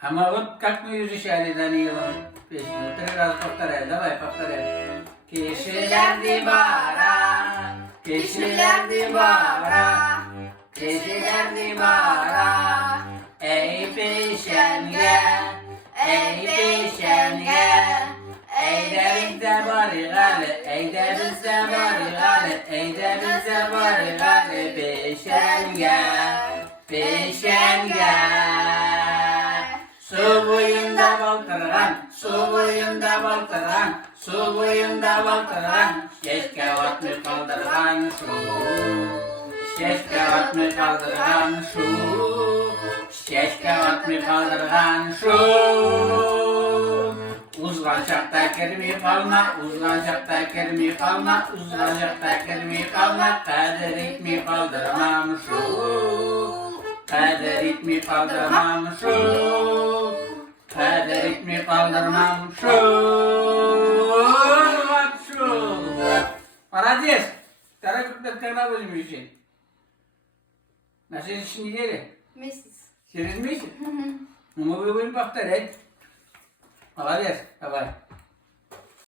А вот как мы изучали Данилову песню? 3 раза повторяй, давай повторяй. Kişilerdi bara, kişilerdi bara, kişilerdi bara. Ey peşenge, ey peşenge, ey de bizde bari gale, ey de bizde bari gale, ey de bizde bari gale. Peşenge, peşenge. Su boyunda baltırgan, su boyunda baltırgan, su boyunda baltırgan. Keşke vatmı kaldırgan şu, keşke vatmı kaldırgan şu, keşke vatmı kaldırgan şu. Uzgan şakta kermi kalma, uzgan şakta kermi kalma, uzgan şakta kermi kalma. Kader itmi kaldırmam şu. Kader itmi kaldırmam şu, kader itmi kaldırmam şu, bak şu. Молодец! Второй когда будем учить? На следующей неделе? Месяц. Через месяц? Ну мы будем повторять. Молодец, давай.